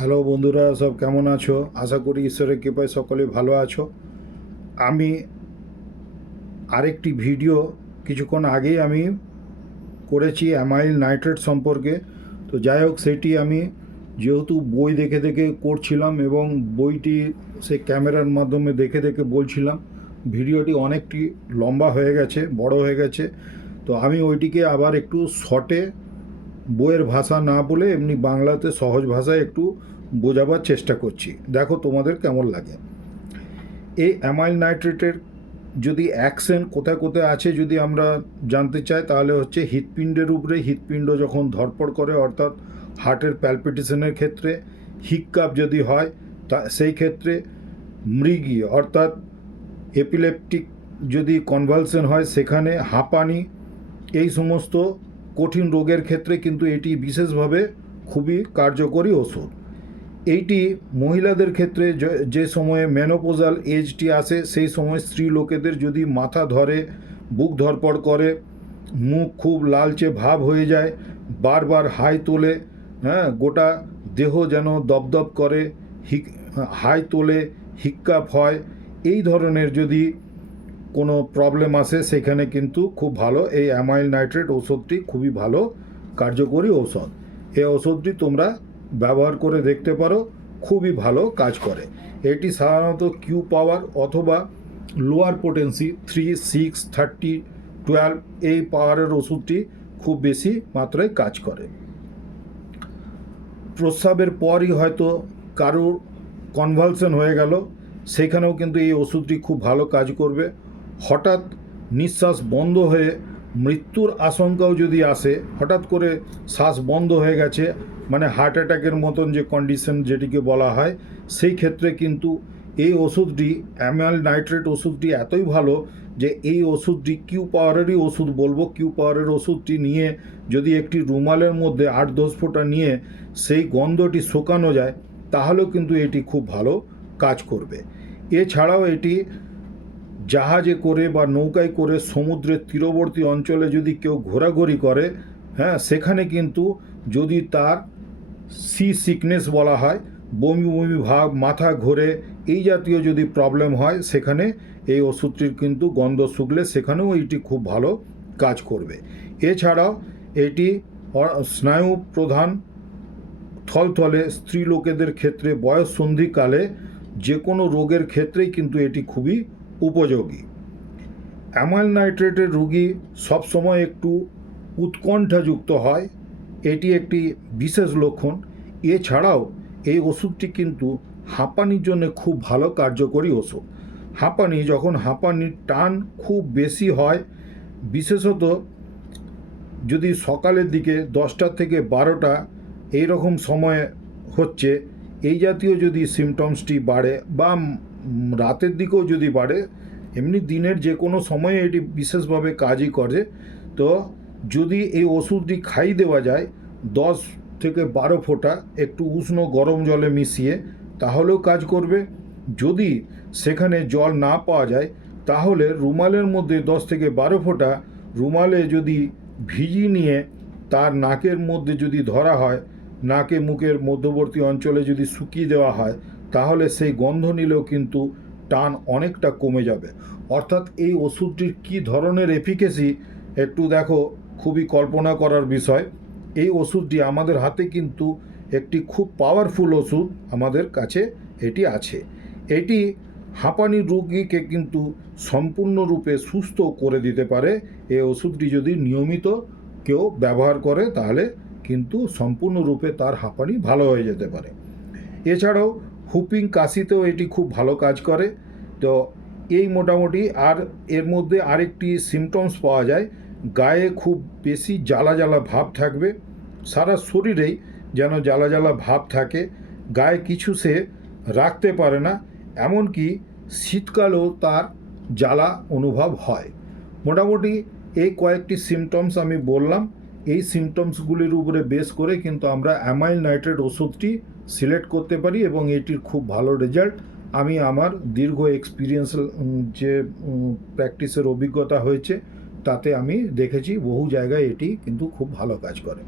Hello বন্ধুরা, সব কেমন আছো? আশা করি ঈশ্বরের কৃপায় সকলে ভালো আছো। আমি আরেকটি ভিডিও কিছুক্ষণ আগেই আমি করেছি অ্যামাইল নাইট্রেট সম্পর্কে। তো যাই হোক, সেটি আমি যেহেতু বই দেখে দেখে করছিলাম এবং বইটি সেই ক্যামেরার মাধ্যমে দেখে দেখে বলছিলাম, ভিডিওটি অনেকটি লম্বা হয়ে গেছে, বড় হয়ে গেছে। তো আমি ওইটিকে আবার একটু শর্টে, বইয়ের ভাষা না বলে এমনি বাংলাতে সহজ ভাষায় একটু বোঝাবার চেষ্টা করছি। দেখো তোমাদের কেমন লাগে। এই অ্যামাইল নাইট্রেটের যদি অ্যাকশন কোথায় কোথায় আছে যদি আমরা জানতে চাই, তাহলে হচ্ছে হৃৎপিণ্ডের উপরে, হৃৎপিণ্ড যখন ধড়পড় করে অর্থাৎ হার্টের প্যালপিটেশনের ক্ষেত্রে, হিক্কাপ যদি হয় তা সেই ক্ষেত্রে, মৃগী অর্থাৎ এপিলেপটিক যদি কনভালশন হয় সেখানে, হাঁপানি, এই সমস্ত কঠিন রোগের ক্ষেত্রে কিন্তু এটি বিশেষভাবে খুবই কার্যকরী ওষুধ। এইটি মহিলাদের ক্ষেত্রে যে সময়ে মেনোপোজাল এজটি আসে সেই সময় স্ত্রী লোকেদের যদি মাথা ধরে, বুক ধড়পড় করে, মুখ খুব লালচে ভাব হয়ে যায়, বারবার হাই তোলে, হ্যাঁ, গোটা দেহ যেন দপদপ করে, হাই তোলে, হিক্কাপ হয়, এই ধরনের যদি কোনো প্রবলেম আসে সেখানে কিন্তু খুব ভালো এই অ্যামাইল নাইট্রেট ওষুধটি খুবই ভালো কার্যকরী ঔষধ। এই ওষুধটি তোমরা ব্যবহার করে দেখতে পারো, খুবই ভালো কাজ করে। এটি সাধারণত কিউ পাওয়ার অথবা লোয়ার পোটেন্সি 3, 6, 30, 12 এই পাওয়ারের ওষুধটি খুব বেশি মাত্রায় কাজ করে। প্রস্রাবের পরই হয়তো কারোর কনভালশন হয়ে গেল, সেখানেও কিন্তু এই ওষুধটি খুব ভালো কাজ করবে। হঠাৎ নিঃশ্বাস বন্ধ হয়ে মৃত্যুর আশঙ্কাও যদি আসে, হঠাৎ করে শ্বাস বন্ধ হয়ে গেছে, মানে হার্ট অ্যাটাকের মতন যে কন্ডিশন যেটিকে বলা হয়, সেই ক্ষেত্রে কিন্তু এই ওষুধটি, অ্যামাইল নাইট্রেট ওষুধটি এতই ভালো যে এই ওষুধটি কিউ পাওয়ারেরই ওষুধ বলবো। কিউ পাওয়ারের ওষুধটি নিয়ে যদি একটি রুমালের মধ্যে 8-10 ফোঁটা নিয়ে সেই গন্ধটি শোকানো যায়, তাহলেও কিন্তু এটি খুব ভালো কাজ করবে। এছাড়াও এটি জাহাজে করে বা নৌকায় করে সমুদ্রের তীরবর্তী অঞ্চলে যদি কেউ ঘোরাঘুরি করে, হ্যাঁ, সেখানে কিন্তু যদি তার সি সিকনেস বলা হয়, বমি বমি ভাব, মাথা ঘোরে, এই জাতীয় যদি প্রবলেম হয়, সেখানে এই ওষুধটির কিন্তু গন্ধ শুকলে সেখানেও এটি খুব ভালো কাজ করবে। এছাড়াও এটি স্নায়ু প্রধান থলথলে স্ত্রী লোকেদের ক্ষেত্রে বয়স সন্ধিকালে যে কোনো রোগের ক্ষেত্রেই কিন্তু এটি খুবই উপযোগী। অ্যামাইল নাইট্রেটের রোগী সবসময় একটু উৎকণ্ঠাযুক্ত হয়, এটি একটি বিশেষ লক্ষণ। এছাড়াও এই ওষুধটি কিন্তু হাঁপানির জন্য খুব ভালো কার্যকরী ওষুধ। যখন হাঁপানির টান খুব বেশি হয়, বিশেষত যদি সকালের দিকে 10টা থেকে 12টা এই রকম সময়ে হচ্ছে, এই জাতীয় যদি সিমটমসটি বাড়ে বা রাতের দিকেও যদি বাড়ে, এমনি দিনের যে কোনো সময়ে এটি বিশেষভাবে কাজই করে। তো যদি এই ওষুধটি খাইয়ে দেওয়া যায় 10 থেকে 12 ফোঁটা একটু উষ্ণ গরম জলে মিশিয়ে, তাহলেও কাজ করবে। যদি সেখানে জল না পাওয়া যায়, তাহলে রুমালের মধ্যে 10 থেকে 12 ফোঁটা রুমালে যদি ভিজিয়ে নিয়ে তার নাকের মধ্যে যদি ধরা হয়, নাকে মুখের মধ্যবর্তী অঞ্চলে যদি শুকিয়ে দেওয়া হয়, তাহলে সেই গন্ধ নিলেও কিন্তু টান অনেকটা কমে যাবে। অর্থাৎ এই ওষুধটির কী ধরনের এফিকেসি একটু দেখো, খুবই কল্পনা করার বিষয়। এই ওষুধটি আমাদের হাতে কিন্তু একটি খুব পাওয়ারফুল ওষুধ আমাদের কাছে এটি আছে। এটি হাঁপানির রোগীকে কিন্তু সম্পূর্ণরূপে সুস্থ করে দিতে পারে। এই ওষুধটি যদি নিয়মিত কেউ ব্যবহার করে, তাহলে কিন্তু সম্পূর্ণরূপে তার হাঁপানি ভালো হয়ে যেতে পারে। এছাড়াও হুপিং কাশিতেও এটি খুব ভালো কাজ করে। তো এই মোটামুটি। আর এর মধ্যে আরেকটি সিমটমস পাওয়া যায়, গায়ে খুব বেশি জ্বালা জ্বালা ভাব থাকবে, সারা শরীরেই যেন জ্বালা জ্বালা ভাব থাকে, গায়ে কিছু সে রাখতে পারে না, এমনকি শীতকালেও তার জ্বালা অনুভব হয়। মোটামুটি এই কয়েকটি সিমটমস আমি বললাম। এই সিমটমসগুলির উপরে বেস করে কিন্তু আমরা অ্যামাইল নাইট্রেট ওষুধটি সিলেক্ট করতে পারি এবং এটির খুব ভালো রেজাল্ট আমি আমার দীর্ঘ এক্সপিরিয়েন্স, যে প্র্যাকটিসের অভিজ্ঞতা হয়েছে, তাতে আমি দেখেছি বহু জায়গায় এটি কিন্তু খুব ভালো কাজ করে।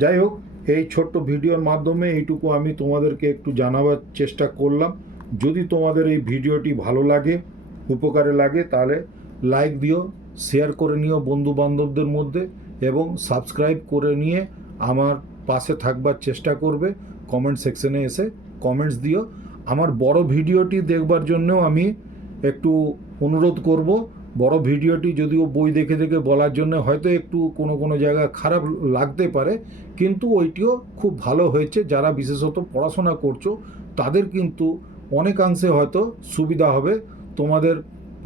যাই হোক, এই ছোট্ট ভিডিওর মাধ্যমে এইটুকু আমি তোমাদেরকে একটু জানাবার চেষ্টা করলাম। যদি তোমাদের এই ভিডিওটি ভালো লাগে, উপকারে লাগে, তাহলে লাইক দিও, শেয়ার করে নিও বন্ধু বান্ধবদের মধ্যে এবং সাবস্ক্রাইব করে নিয়ে আমার পাশে থাকবার চেষ্টা করবে। কমেন্ট সেকশনে এসে কমেন্টস দিও। আমার বড় ভিডিওটি দেখবার জন্যও আমি একটু অনুরোধ করব। বড় ভিডিওটি যদিও বই দেখে দেখে বলার জন্য হয়তো একটু কোনো জায়গায় খারাপ লাগতে পারে, কিন্তু ওইটিও খুব ভালো হয়েছে। যারা বিশেষত পড়াশোনা করছো তাদের কিন্তু অনেকাংশে হয়তো সুবিধা হবে। তোমাদের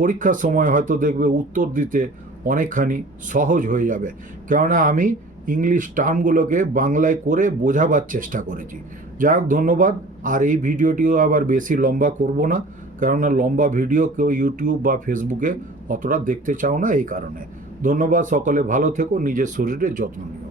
পরীক্ষার সময় হয়তো দেখবে উত্তর দিতে অনেকখানি সহজ হয়ে যাবে, কেননা আমি ইংলিশ টার্মগুলোকে বাংলায় করে বোঝাবার চেষ্টা করেছি। যাই হোক, ধন্যবাদ। আর এই ভিডিওটিও আবার বেশি লম্বা করব না, কেননা লম্বা ভিডিও কেউ ইউটিউব বা ফেসবুকে অতটা দেখতে চাও না, এই কারণে। ধন্যবাদ। সকলে ভালো থেকো, নিজের শরীরের যত্ন নিও।